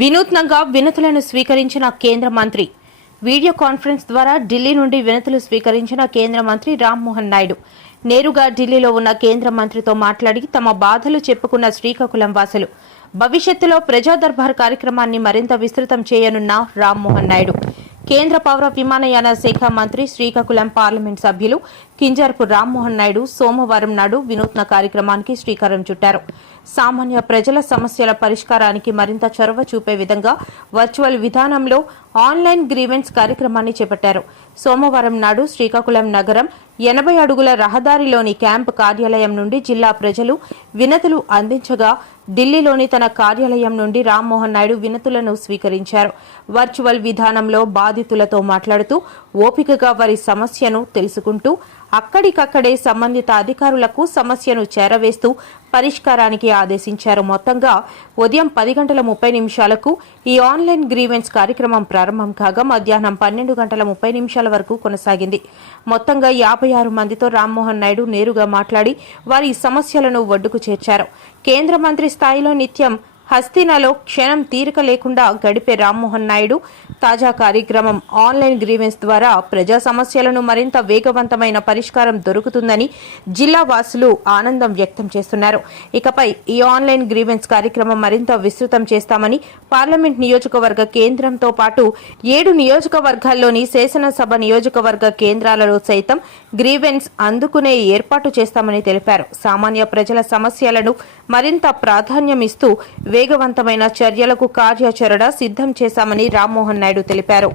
వినూత్నంగా వినతులను స్వీకరించిన కేంద్ర మంత్రి. వీడియో కాన్ఫరెన్స్ ద్వారా ఢిల్లీ నుండి వినతులు స్వీకరించిన కేంద్ర మంత్రి రామ్మోహన్ నాయుడు నేరుగా ఢిల్లీలో ఉన్న కేంద్ర మంత్రితో మాట్లాడి తమ బాధలు చెప్పుకున్న శ్రీకాకుళం వాసులు. భవిష్యత్తులో ప్రజా దర్బార్ కార్యక్రమాన్ని మరింత విస్తృతం చేయనున్న రామ్మోహన్ నాయుడు. కేంద్ర పౌర విమానయాన శాఖ మంత్రి శ్రీకాకుళం పార్లమెంట్ సభ్యులు కింజారపు రామ్మోహన్ నాయుడు సోమవారం నాడు వినూత్న కార్యక్రమానికి శ్రీకారం చుట్టారు. సామాన్య ప్రజల సమస్యల పరిష్కారానికి మరింత చొరవ చూపే విధంగా వర్చువల్ విధానంలో ఆన్లైన్ గ్రీవెన్స్ కార్యక్రమాన్ని చేపట్టారు. సోమవారం నాడు శ్రీకాకుళం నగరం 80 అడుగుల రహదారిలోని క్యాంపు కార్యాలయం నుండి జిల్లా ప్రజలు వినతులు అందించగా ఢిల్లీలోని తన కార్యాలయం నుండి రామ్మోహన్ నాయుడు వినతులను స్వీకరించారు. వర్చువల్ విధానంలో బాధితులతో మాట్లాడుతూ ఓపికగా వారి సమస్యను తెలుసుకుంటూ అక్కడికక్కడే సంబంధిత అధికారులకు సమస్యను చేరవేస్తూ పరిష్కారానికి ఆదేశించారు. మొత్తంగా ఉదయం 10:30 ఈ ఆన్లైన్ గ్రీవెన్స్ కార్యక్రమం ప్రారంభం కాగా మధ్యాహ్నం 12:30 వరకు కొనసాగింది. మొత్తంగా 56 మందితో రామ్మోహన్ నాయుడు నేరుగా మాట్లాడి వారి సమస్యలను ఒడ్డుకు చేర్చారు. కేంద్ర మంత్రి స్థాయిలో నిత్యం హస్తినాలో క్షణం తీరిక లేకుండా గడిపే రామ్మోహన్ నాయుడు తాజా కార్యక్రమం ఆన్లైన్ గ్రీవెన్స్ ద్వారా ప్రజా సమస్యలను మరింత వేగవంతమైన పరిష్కారం దొరుకుతుందని జిల్లా వాసులు ఆనందం వ్యక్తం చేస్తున్నారు. ఇకపై ఈ ఆన్లైన్ గ్రీవెన్స్ కార్యక్రమం మరింత విస్తృతం చేస్తామని పార్లమెంట్ నియోజకవర్గ కేంద్రంతో పాటు 7 నియోజకవర్గాల్లోని శాసనసభ నియోజకవర్గ కేంద్రాలలో సైతం గ్రీవెన్స్ అందుకునే ఏర్పాటు చేస్తామని తెలిపారు. సామాన్య ప్రజల సమస్యలను మరింత ప్రాధాన్యమిస్తూ వేగవంతమైన చర్యలకు కార్యాచరణ సిద్ధం చేశామని రామ్మోహన్ నాయుడు తెలిపారు.